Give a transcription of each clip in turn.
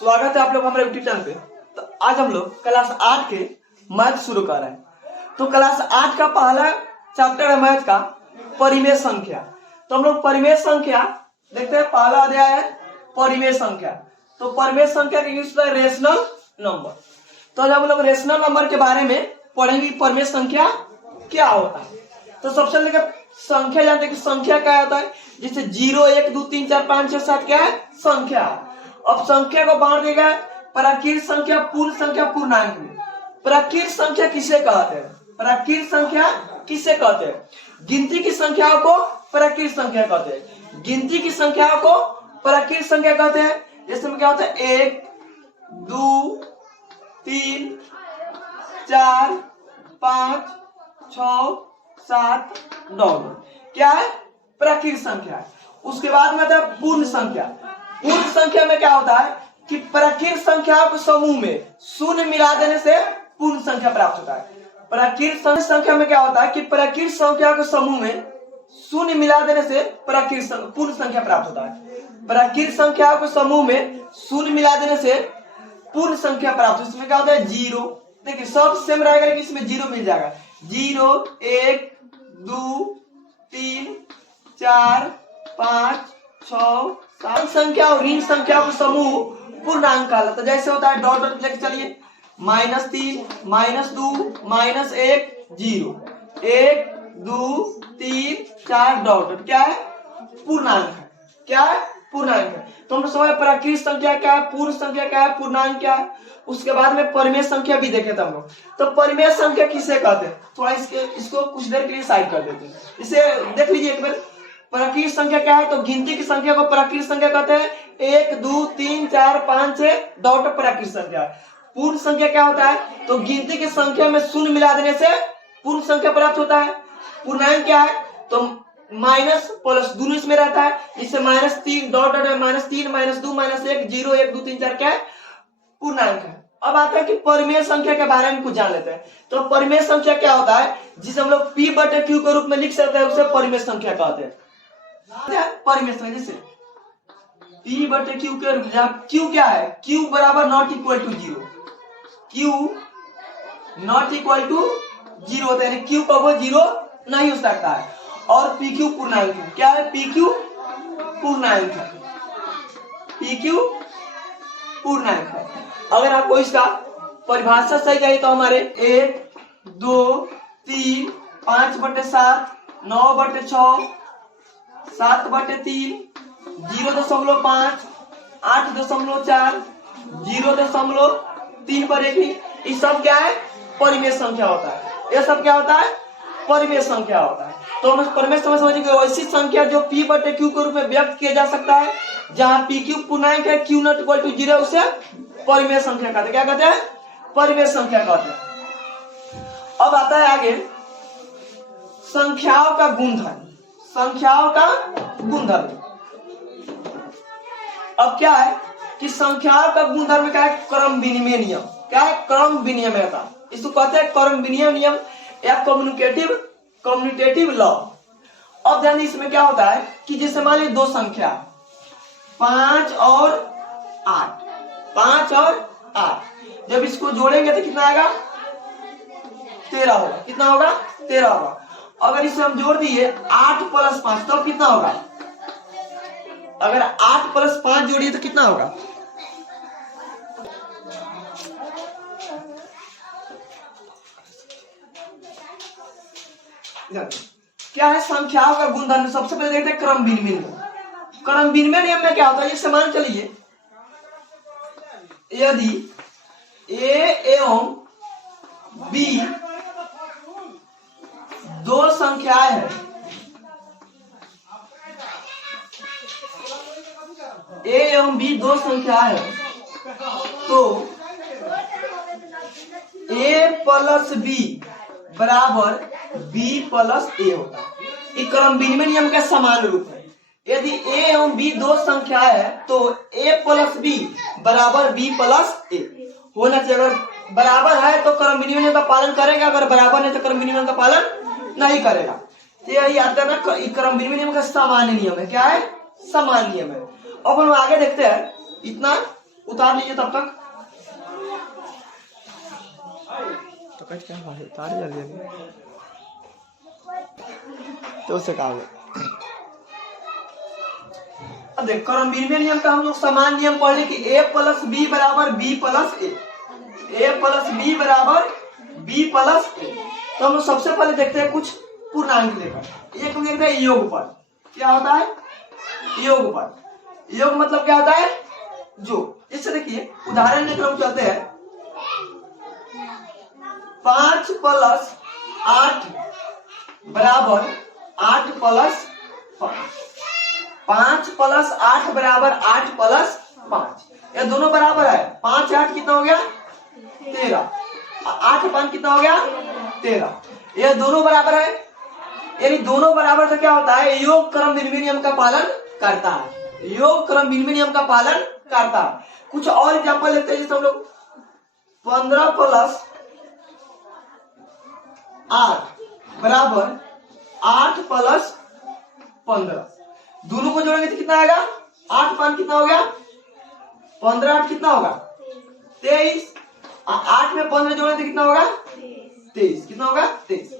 स्वागत है आप लोग हमारे यूट्यूब चैनल पे। तो आज हम लोग क्लास 8 के मैथ शुरू कर रहे हैं। तो क्लास 8 का पहला चैप्टर है मैथ का परिमेय संख्या। तो हम लोग परिमेय संख्या देखते हैं। पहला अध्याय है परिमेय संख्या। तो परिमेय संख्या का इंग्लिश में रेशनल नंबर। तो आज हम लोग रेशनल नंबर के बारे में पढ़ेंगे। परिमेय संख्या क्या होता है। तो सबसे पहले संख्या जानते हैं कि संख्या क्या होता है। जैसे 0 1 2 3 4 5 6 7 क्या है संख्या। अब संख्या को बांट देगा प्राकृत संख्या, पूर्ण संख्या, पूर्णांक में। प्राकृत संख्या किसे कहते हैं? प्राकृत संख्या किसे कहते हैं? गिनती की संख्याओं को प्राकृत संख्या कहते हैं। गिनती की संख्याओं को प्राकृत संख्या कहते हैं। जैसे में क्या होता है 1 2 3 4 5 6 7 9 क्या है प्राकृत संख्या। उसके बाद में आता है पूर्ण संख्या। पूर्ण संख्या में क्या होता है कि प्राकृत संख्याओं के समूह में शून्य मिला देने से पूर्ण संख्या प्राप्त होता है। प्राकृत संख्या में क्या होता है कि प्राकृत संख्या के समूह में शून्य मिला देने से पूर्ण संख्या प्राप्त होता है। प्राकृत संख्याओं के समूह में शून्य मिला देने से पूर्ण संख्या प्राप्त। इसमें क्या होता है 0। देखिए सब सेम रहेगा लेकिन इसमें 0 मिल जाएगा। 0 1 2 3 4 5 6 7 संख्या और ऋण संख्या का समूह पूर्णांक कहलाता है। जैसे होता है डॉट डॉट लेके चलिए -3 -2 -1 0 1 2 3 4 डॉट डॉट क्या है पूर्णांक है। क्या है पूर्णांक है। तो हम समझ प्राकृत संख्या क्या है, पूर्ण संख्या क्या है, पूर्णांक क्या है। उसके बाद में परिमेय संख्या भी देखे थे हम लोग। तो परिमेय संख्या किसे कहते हैं थोड़ा इसको कुछ देर के लिए साइड कर देते हैं। इसे देख लीजिए एक बार। प्राकृत संख्या क्या है तो गिनती की संख्या को प्राकृत संख्या कहते हैं। 1 2 3 4 5 6 डॉट प्राकृत संख्या। पूर्ण संख्या क्या होता है तो गिनती की संख्या में शून्य मिला देने से पूर्ण संख्या प्राप्त होता है। पूर्णांक क्या है तो माइनस प्लस दोनों इसमें रहता है। इससे -3 डॉट डॉट -3 -2 -1 0 1 2 3 4 क्या है पूर्णांक है। अब आता है कि परिमेय संख्या के बारे में कुछ जान लेते हैं। तो परिमेय संख्या क्या होता है जिसे हम लोग P/Q के रूप में लिख सकते हैं, उसे परिमेय संख्या कहते हैं। परिमेय संख्या जैसे P/Q के रूप में Q क्या है Q बराबर not equal to 0। Q not equal to 0 होता है, Q का वो 0 नहीं हो सकता है। और PQ पूर्णांक है। क्या है PQ पूर्णांक है। PQ पूर्णांक है। अगर आपको इसका परिभाषा सही चाहिए तो हमारे 1 2 3 5/7 9/6 7/3 0.5 8.4 0.3 पर 1। ये सब क्या है परिमेय संख्या होता है। ये सब क्या होता है परिमेय संख्या होता है। तो हम परिमेय समझिए कि ऐसी संख्या जो P/Q के रूप में व्यक्त किया जा सकता है जहां PQ पूर्णांक है Q नॉट इक्वल टू 0 उसे परिमेय संख्या कहते हैं। क्या कहते हैं परिमेय संख्या कहते हैं। अब आता है आगे संख्याओं का गुणधर्म। संख्याओं का गुणधर्म अब क्या है कि संख्याओं का गुणधर्म क्या है क्रम विनिमय नियम। क्या है क्रम विनिमय का। इसको कहते हैं क्रम विनिमय नियम या कम्युनिटेटिव लॉ। अब ध्यान इसमें क्या होता है कि जैसे मान लीजिए दो संख्या 5 और 8 जब इसको जोड़ेंगे तो कितना आएगा 13 होगा। कितना होगा 13 होगा। अगर इसे हम जोड़ दिए 8 + 5 तो कितना होगा। अगर 8 + 5 जोड़िए तो कितना होगा क्या है संख्याओं का गुणधर्म। सबसे पहले देखते हैं क्रम विनिमय नियम। क्रम विनिमय नियम में क्या होता है ये समान चलिए यदि A एवं B दो संख्याएं हैं, A एवं B दो संख्याएं हैं तो A + B बराबर B + A होता है। ये क्रम विनिमय नियम का समान रूप है। यदि A एवं B दो संख्याएं है तो A + B बराबर B + A होना चाहिए। अगर बराबर है तो क्रम विनिमय नियम का पालन करेगा, अगर बराबर नहीं तो क्रम विनिमय का पालन नहीं करेगा। तो यही आता है ना क्रम विनिमय नियम का सामान्य नियम है। क्या है सामान्य नियम है। अब हम आगे देखते हैं इतना उतार लीजिए तब तक। तो कट क्या है, उतार जल्दी। तो उसे कहा अब देख क्रमबीन नियम का हम लोग समान नियम पढ़े कि a प्लस बी बराबर बी प्लस ए प्लस बी बराबर बी प्लस ए। तो हम लोग सबसे पहले देखते हैं कुछ पूर्णांक लेकर। एक हम देखते हैं योगफल। क्या होता है योगफल? योग मतलब क्या होता है? जो इससे देखिए उदाहरण लेकर हम चलते हैं। 5 प्लस 8 बराबर 8 प्लस 5। 5 प्लस 8 बराबर 8 प्लस 5। ये दोनों बराबर है। 5 8 कितना हो गया? 13। 8 5 कितना हो गया? 13। ये दोनों बराबर है, यानी दोनों बराबर तो क्या होता है? योग क्रम बिन्मी नियम का पालन करता है। योग क्रम बिन्मी नियम का पालन करता है। कुछ और एग्जांपल लेते हैं, जैसे हम लोग 15 प्लस 8 बराबर 8 प्लस 15। दोनों को जोड़ेंगे तो कितना आएगा? 8 5 कितना हो गया? 15 8 कितना होगा? 23। 8 में 15 जोड़ेंगे तो कितना होगा? 23। कितना होगा? 23।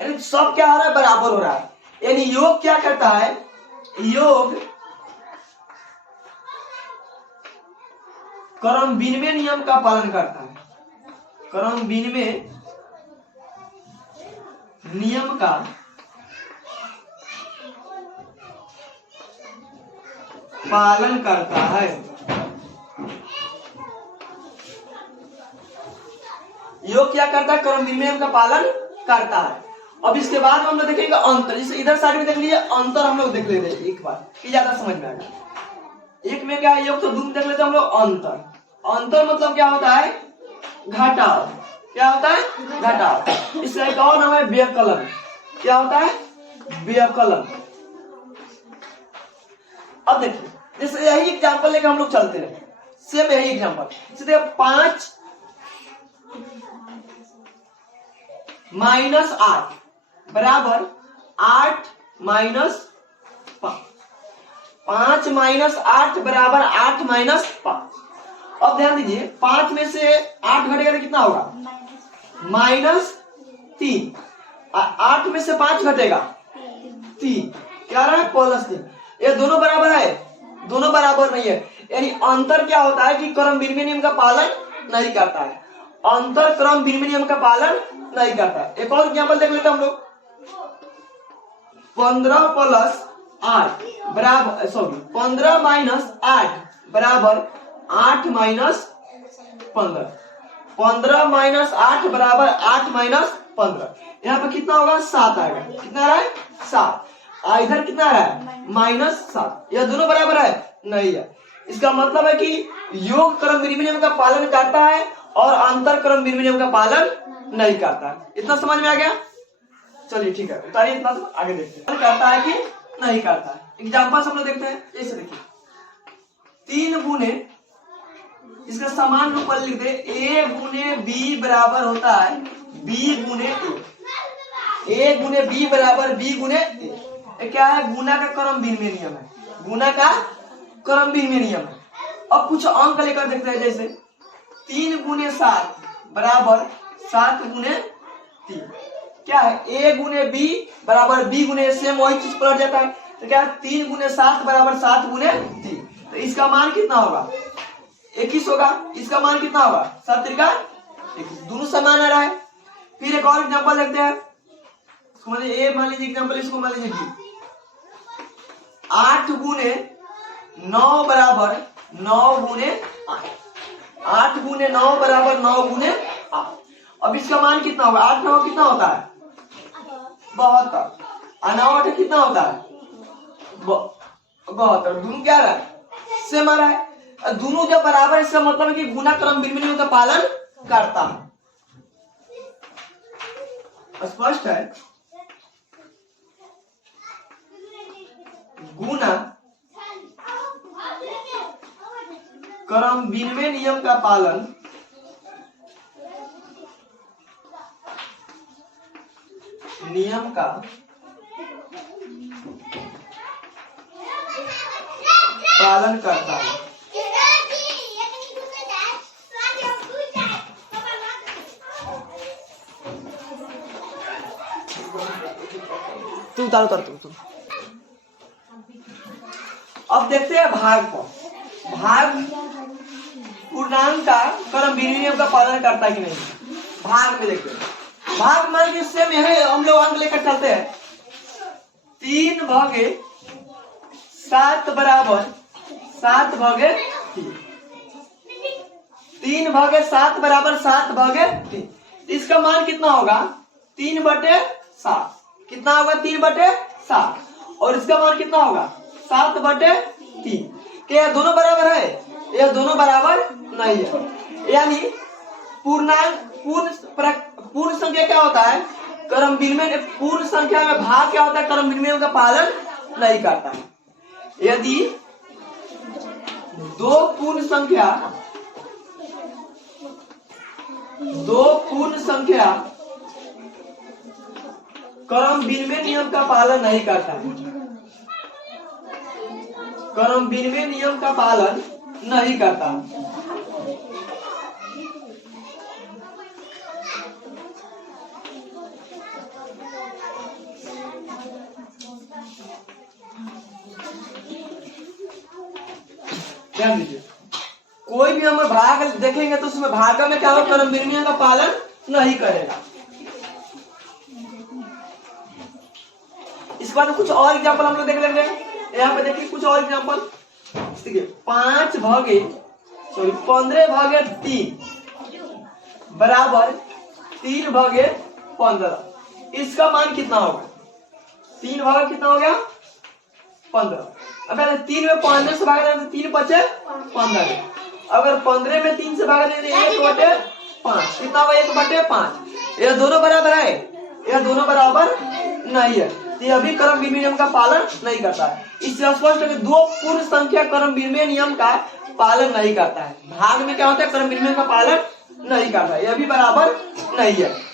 यानी सब क्या हो रहा है? बराबर हो रहा है। यानी योग क्या करता है? योग क्रम विनिमय नियम का पालन करता है। क्रम विनिमय नियम का पालन करता है। योग क्या करता है? क्रम विनिमय नियम का पालन करता है। अब इसके बाद हम लोग देखेंगे अंतर। जैसे इधर साइड में देख लीजिए, अंतर हम लोग देख लेते हैं एक बार कि ज्यादा समझ में आएगा। एक में क्या है योग, तो दूर देख लेते हैं हम लोग अंतर। अंतर मतलब क्या होता है? घटाव। क्या होता है? घटाव। इसका एक और नाम है व्यकलन। क्या होता है? व्यकलन। अब देखिए जैसे यही एग्जांपल लेकर हम लोग चलते हैं, सेम यही एग्जांपल। जैसे 5 माइनस 8 बराबर 8 माइनस 5। 5 माइनस 8 बराबर 8 माइनस 5। अब ध्यान दीजिए 5 में से 8 घटेगा तो कितना होगा? -3। 8 में से 5 घटेगा 3। क्या रहा है? +3। ये दोनों बराबर है? दोनों बराबर नहीं है। यानी अंतर क्या होता है कि क्रम विनिमय नियम का पालन नहीं करता है। अंतर क्रम विनिमय नियम का पालन नहीं करता है। एक और एग्जांपल देख लेते हैं हम लोग। 15 प्लस 8 बराबर 15 माइनस 8 बराबर 8 माइनस 15। 15 माइनस 8 बराबर 8 माइनस 15। यहाँ पे कितना होगा? 7 आएगा। कितना आ रहा है? 7। इधर कितना आ रहा है? -7। यह दोनों बराबर है? नहीं है। इसका मतलब है कि योग क्रम विनिमय नियम का पालन करता है और अंतर क्रम विनिमय नियम का पालन नहीं करता है। इतना समझ में आ गया? चलिए ठीक है, उतारिए इतना, तो आगे देखते हैं करता है कि नहीं करता है। एग्जाम्पल हम लोग देखते हैं। जैसे देखिए 3 गुने, इसका समान रूप लिख दे, a गुने b बराबर होता है b गुने a गुने b बराबर b गुने a। क्या है? गुना का क्रम विनिमय नियम है। गुना का क्रम विनिमय नियम है। अब कुछ अंक लेकर देखते हैं। जैसे 3 गुने 7 बराबर 7 गुने 3। क्या है? a गुने b बराबर b गुने, सेम वही चीज पलट जाता है। तो क्या है? 3 गुने 7 बराबर 7 गुने 3। तो इसका मान कितना होगा? 21 होगा। इसका मान कितना होगा? 7 त्रिका 21। दोनों समान आ रहा है। फिर एक और एग्जांपल देखते हैं। इसको मान लीजिए a, मान लीजिए एग्जांपल, इसको मान लीजिए b। 8 गुने 9 बराबर 9 गुने 8। 8 गुने 9 बराबर 9 गुने 8। अब इसका मान कितना होगा? 8 9 कितना होता है? 72। 9 8 कितना होता है? 72। दोनों क्या रहा है? सेम आ रहा है। दोनों जब बराबर है, इसका मतलब है कि गुना क्रम विनिमय नियम का पालन करता है। स्पष्ट है? गुना क्रम विनिमय नियम का पालन करता है। तुम उतारो तुम। अब देखते हैं भाग को। भाग पूर्णांक का क्रम बिंदु नियम का पालन करता है कि नहीं। भाग में देखते हैं। भाग मान के सेम है, हम लोग अंक लेकर चलते हैं। 3/7 बराबर 7/3। 3/7 बराबर 7/3। इसका मान कितना होगा? 3/7। कितना होगा? 3/7। और इसका मान कितना होगा? 7/3। क्या दोनों बराबर है? यह दोनों बराबर नहीं है। यानी पूर्ण संख्या क्या होता है? क्रम विनिमय। पूर्ण संख्या में भाग क्या होता है? क्रम विनिमय का पालन नहीं करता है। यदि दो पूर्ण संख्या क्रम विनिमय नियम का पालन नहीं करता है, क्रम विनिमय नियम का पालन नहीं करता, ध्यान दीजिए। कोई भी हम भाग देखेंगे तो उसमें भाग में क्या होगा? क्रम विनिमय का पालन नहीं करेगा। इस बार कुछ और एग्जांपल हम लोग देख लेंगे। यहाँ पे देखिए कुछ और एग्जांपल। देखिए 15/3 बराबर 3/15। इसका मान कितना होगा? 3 भाग कितना हो गया? 15। अब 3 में 15 से भाग देने से 3 बचे 15। अगर 15 में 3 से भाग देने 1/5 कितना होगा? 1/5। यह दोनों बराबर है? यह दोनों बराबर नहीं है। यह भी क्रम विनिमय नियम का पालन नहीं करता है। इससे स्पष्ट है कि दो पूर्ण संख्या क्रम विनिमय नियम का पालन नहीं करता है। भाग में क्या होता है? क्रम विनिमय का पालन नहीं करता है। यह भी बराबर नहीं है।